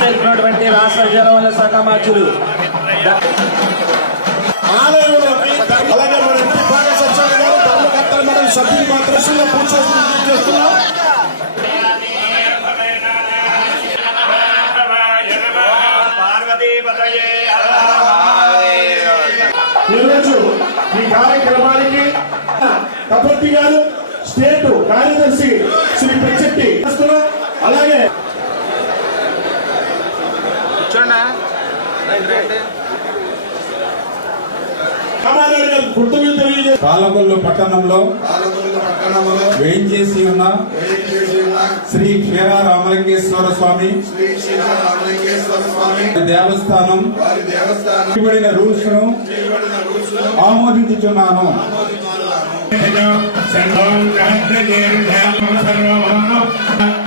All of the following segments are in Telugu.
విస్తరించినటువంటి రాష్ట్ర జనవల శాఖ మార్చులు సభ్యులు మాత్రం చేస్తున్నాం ఈరోజు ఈ కార్యక్రమానికి కపర్తి గారు స్టేట్ కార్యదర్శి శ్రీ పెచ్చెట్టి చేస్తున్నాం. అలాగే తెలియజేస్తారు పాలకొల్లు పట్టణంలో వేయించేసి ఉన్న? శ్రీ క్షీర రామలింగేశ్వర స్వామి. శ్రీ సీతారామలింగేశ్వర స్వామి. దేవస్థానం. వారి దేవస్థానం. రూల్స్ను ఆమోదించుచున్నాను. సూర్యాధ్యనాన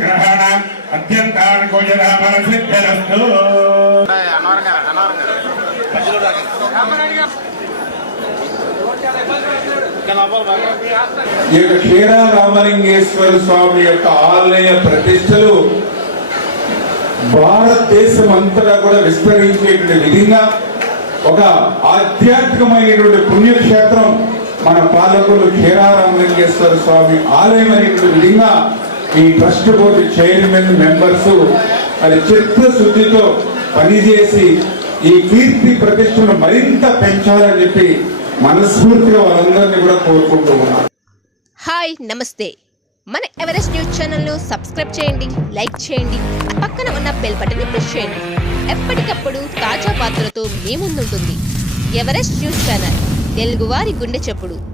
గ్రహణ అత్యంతాన్ గోచరామల సిద్ధరస్తు అన్నవరం గారు అన్నవరం గారు ఈ యొక్క క్షీర రామలింగేశ్వర స్వామి యొక్క ఆలయ ప్రతిష్టలు భారతదేశం అంతటా కూడా విస్తరించేటువంటి విధంగా ఒక ఆధ్యాత్మికమైనటువంటి పుణ్యక్షేత్రం మన పాలకులు క్షీరారామలింగేశ్వర స్వామి ఆలయం అనేటువంటి విధంగా ఈ ట్రస్ట్ బోర్డు చైర్మన్ మెంబర్స్ అది చిత్తశుద్ధితో పనిచేసి ఈ కీర్తి ప్రతిష్టను మరింత పెంచాలని చెప్పి మనస్ఫూర్తిగా వాళ్ళందరినీ కూడా కోరుకుంటూ ఉన్నాను హాయ్ నమస్తే. మన ఎవరెస్ట్ న్యూస్ ఛానల్ను సబ్స్క్రైబ్ చేయండి లైక్ చేయండి పక్కన ఉన్న బెల్ బటన్ని ప్రెస్ చేయండి. ఎప్పటికప్పుడు తాజా వార్తలతో మీ ముందుంటుంది ఎవరెస్ట్ న్యూస్ ఛానల్. తెలుగువారి గుండె చప్పుడు.